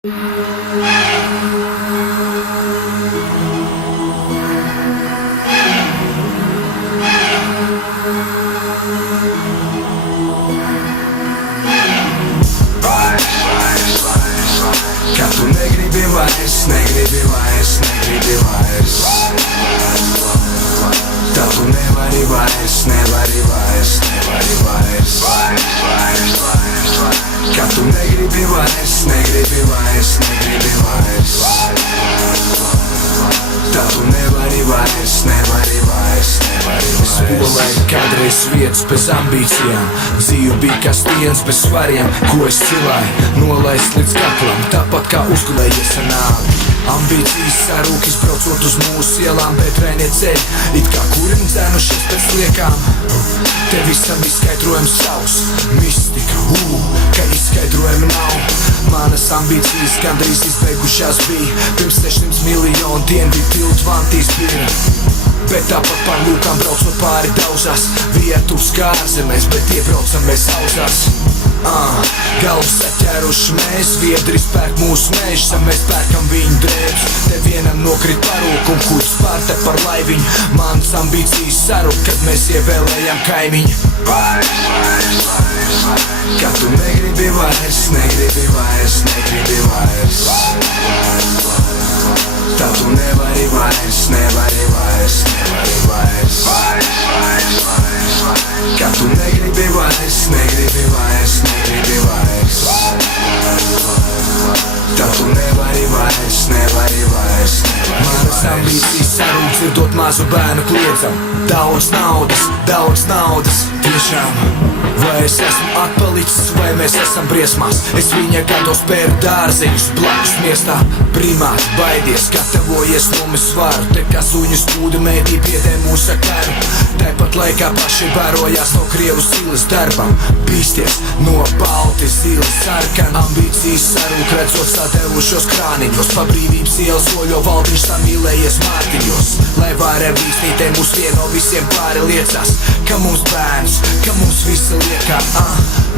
Ka tu negribi vairs, negribi vairs, negribi vairs. Tā tu nevari vairs, nevari vairs, nevari vairs. Ka tu negribi vairs, negribi vairs, negribi vairs. Tā tu nevari vairs, nevari vairs, nevari vairs. Spolēju kādreiz vietas bez ambīcijām. Dzīve bija kā stiens bez svariem, ko es cilāju, nolaist līdz kaklam, tāpat kā uzgulējies ar nāvi. Ambīcijas sarūk izbraucot uz mūsu ielām, bet reinie ceļi, it kā kurim dzēnušies pēc liekām. Te visam izskaidrojums savs, mistika, ka izskaidrojumi nav. Manas ambīcijas gandrīz izbeigušās bija, pirms 600 miljonu dienu bija pildu vantīs bira. Bet tāpat par lūkām braucot pāri daudzās vietus kā ārzemēs, bet iebraucam mēs auzās. Galvas saķēruši mēs, viedri spērk mūsu mežs, mēs pērkam viņu drēbes. Te vienam nokrit parūk un kurš pārte par laiviņu. Manas ambīcijas sarūk, kad mēs ievēlējam kaimiņu. Ka tu negribi vairs, negribi vairs, negribi vairs. Tā tu nevari vairs, nevari vairs, nevari vairs. Ka tu negribi vairs, negribi vairs, negribi vairs. Tā tu nevari vairs, nevari vairs, nevari vairs. Manas ambīcijas sarūk dzirdot mazu bērnu kliedzam. Daudz naudas, tiešām. Vai es esmu atpalicis, vai mēs esam briesmās? Es viņa gados pēru dārziņus blakus miestā. Primās baidies, gatavojies numest svaru. Te kā suņu spūdu mēdī piedē mūsu karu. Tāpat laikā paši bērojās no krievu silas darbam. Bīsties no balti zilas sarkan. Ambīcijas sarūk redzot sadevušos krāniņos. Pa brīvības ielas soļo valdiņš samīlējies Mārtiņos. Lai vārē vīsnītē mūs vieno visiem pāri liecās, ka mums bērns, ka mums visa liekā.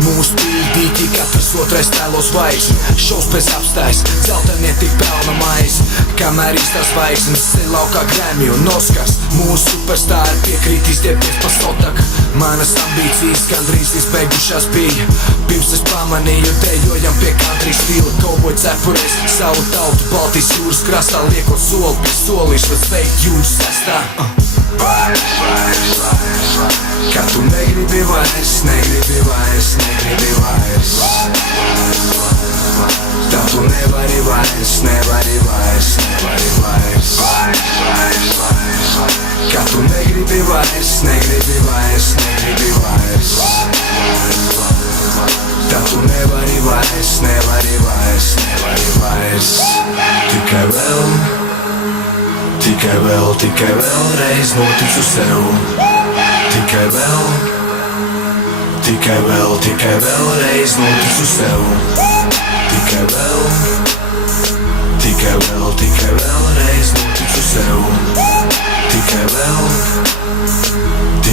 Mūsu pīdīķi katrs otrais tēlos zvaigžņu. Šovs bez apstājas, dzeltenie tik pelna maizi. Kamēr īstās zvaigznes ceļ laukā Grammy un Oscars. Mūsu superstāri piekrīt izdiepties pa sotaku. Manas ambīcijas gandrīz izbeigušās bija, pirms es pamanīju, dejojam pie country stila. Kauboju cepurēs savu tautu Baltijas jūras krastā, liekot soli pie solīšu līdz veikt jūras sestā. Ka tu negribi vairs, negribi vairs, negribi vairs. Tā tu nevari vairs, nevari vairs, nevari vairs. Ka tu negribi vairs, negribi vairs, negribi vairs. Tā tu nevari vairs, nevari vairs, nevari vairs. Tikai vēlreiz noticu sev. Tikai vēlreiz noticu sev. Tikai vēlreiz noticu sev.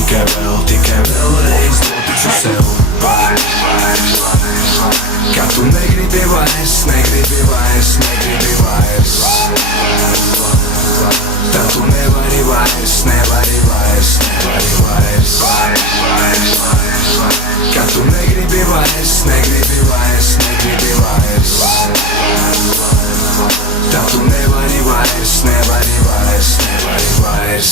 Tikai vēlreiz noticu sev. Ka tu negribi vairs, negribi vairs, negribi vairs. Tā tu nevari vairs, nevari vairs, nevari vairs. Ka tu negribi vairs, negribi vairs, negribi vairs. Tā tu nevari vairs, nevari vairs, nevari vairs.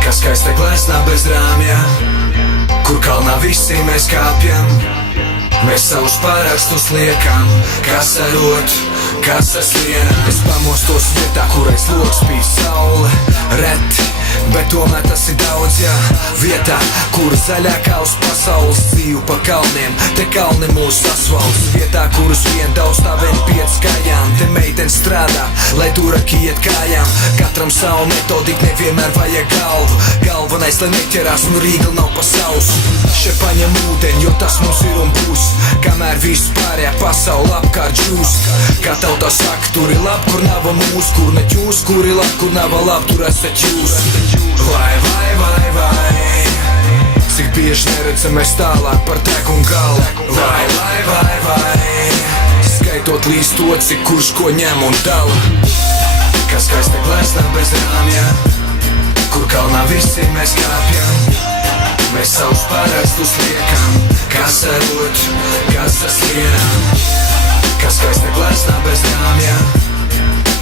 Kā skaista glezna bez rāmjiem, kur kalnā visi mēs kāpjam. Mēs savus pārakstus liekam, kas arot, kas aslien. Es pamostos vietā, kurai sloks bija saule. Reti, bet tomēr tas ir daudz, jā. vietā, kur zaļākā uz pasaules dzīvu pa kalniem. Te kalni mūs sasvalds, vietā, kurus vien daudz tā vien 5 kājām. Te meiteni strādā, lai turaki iet kājām. Katram savu metodiku, nevienmēr vajag galvu. Galvenais, lai neķerās un rīgli nav pa sausu. Še paņem ūdeni, jo tas mums ir un būs. Kamēr viss pārējā pasaule apkārt džūst. Kā tautā saka, tur ir labi, kur nav mūs. Kur ne ķūs, kur ir labi, kur nav labi, tur esat jūs. Vai, vai, vai, vai, cik bieži neredzamies tālāk par teku un galu. Vai, vai, vai, vai, skaitot līdz to, cik kurš ko ņem un dala. Kas skaista glēsnā bez rāmja, kur kalnā visi mēs kāpjam. Mēs savus pārēstus liekam, kas arot, kas saslienam. Kas skaista glēsnā bez rāmja,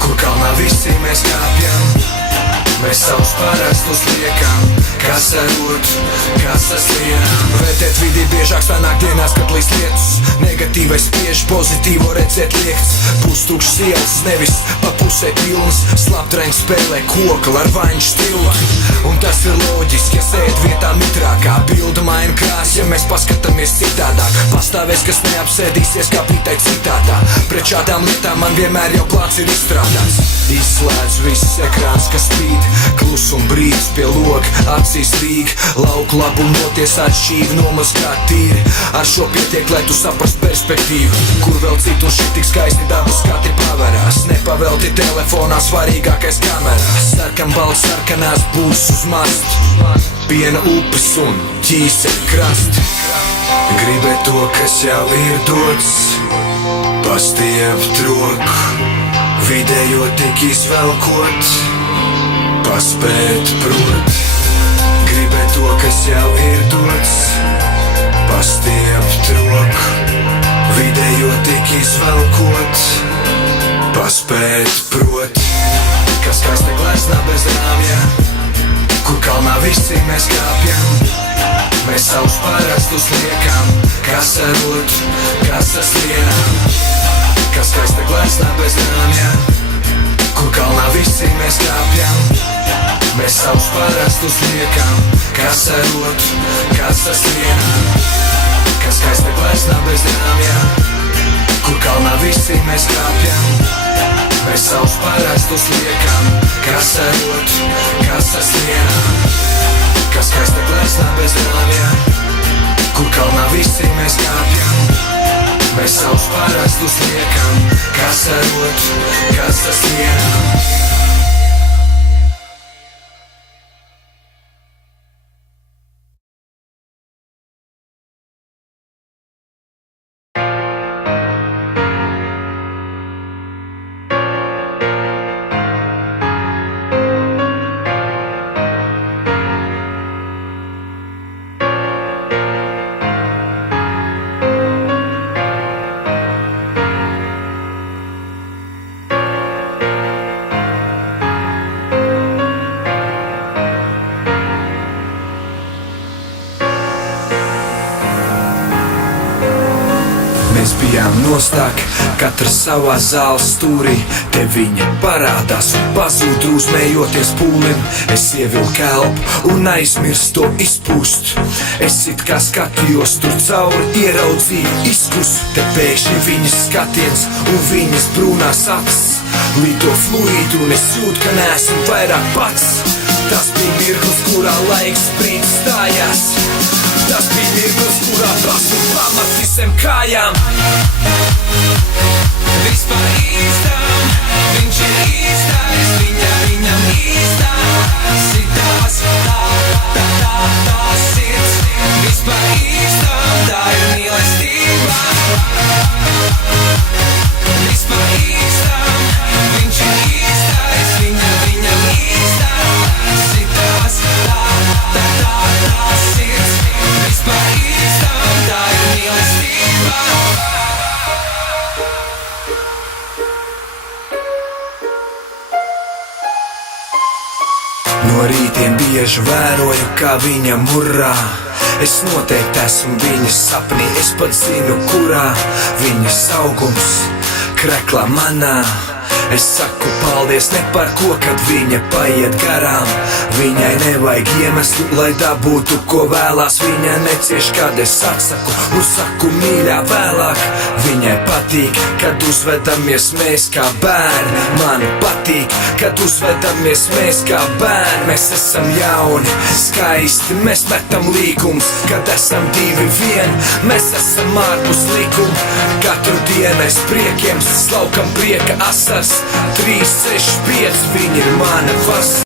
kur kalnā visi mēs kāpjam. Mēs savus pārēstus liekam, kas arot, kas saslienam. Vērtēt vidi biežāk sanāk dienās, kad līdz lietus. Negatīvais spiež, pozitīvo redzēt liekts. Pustukšs ielas, nevis pa pusē pilns. Slaptrains spēlē kokli ar vaņu stiltu. Un tas ir loģiski, ja sēd vietā mitrākā. Bildu maina krās, ja mēs paskatāmies citādāk. Pastāvēs, kas neapsēdīsies kā pitai citātā. Pret šādām lietām man vienmēr jau plāns ir izstrādāts. Izslēdz viss ekrāns, kas spīd. Klusum brīdis pie loga, acīs rīg. Lauku labu notiesāt šķīvi, nomazgāt tīri. Ar šo pietiek, lai tu saprast perspektīvu. Kur vēl citu un šit tik skaisti dabu skati paverās. Nepavelti telefonā svarīgākais kamerās. Sarkan balts, sarkanās būs uz mastu. Piena upes un ķīseļu krasti. Gribēt to, kas jau ir dots, pastiep troku. Vidējo tik izvelkot, paspēt prot. Gribēt to, kas jau ir dots, pastiep troku. Vidējo tik izvelkot, paspēt prot. Kas skaista glēsnā bez rāmja, kur kalnā visi mēs kāpjam. Mēs savus pārēstus liekam, kas arot, kas saslienam. Kas skaista glēsnā bez rāmja, kur kalnā visi mēs kāpjam. Mēs savus pārēstus liekam, kas arot, kas saslienam. Kas skaista glēsnā bez rāmja, kur kalnā visi mēs kāpjam. Mēs savus pārēstus liekam, kas arot, kas saslienam. Kas skaista glēsnā bez rāmja, kur kalnā visi mēs kāpjam. Mēs savus pārēstus liekam, kas arot, kas saslienam. Mēs bijām nostāk, katrs savā zāles stūrī. Te viņa parādās un pazūd drūsmējoties pūlim. Es ievilku elpu un aizmirstu to izpūst. Es it kā skatījos tur cauri, ieraudzīju izkusu. Te pēkšņi viņas skatiens un viņas brūnās acis lido fluīdu un es jūtu, ka neesmu vairāk pats. Tas bija mirklis, kurā laiks brīdis stājās. Tas bija mirklis, kurā pazuda pamats visiem kājām. Vispār īstam, viņš ir īstais, viņam īstās sitās, tā sirds. Vispār īstam, tā ir mīlestība. Vispār īstam, viņš ir īstais, viņam īstās sitās, tā sirds. Vispār īstam, tā ir mīlestība. No rītiem bieži vēroju, kā viņa murrā. Es noteikti esmu viņas sapnī, es pat zinu, kurā viņas augums kreklā manā. Es saku paldies ne par ko, kad viņa paiet garām. Viņai nevajag iemeslu, lai dabūtu, ko vēlās. Viņa necieš, kad es atsaku, uzsaku mīļā vēlāk. Viņai patīk, kad uzvedamies mēs kā bērni. Man patīk, kad uzvedamies mēs kā bērni. Mēs esam jauni, skaisti, mēs metam līgumus. Kad esam divi vien, mēs esam ārpus likuma. Katru dienu es priekiem slaukam prieka asars. 3, 6, 5, viņi ir mana vasara.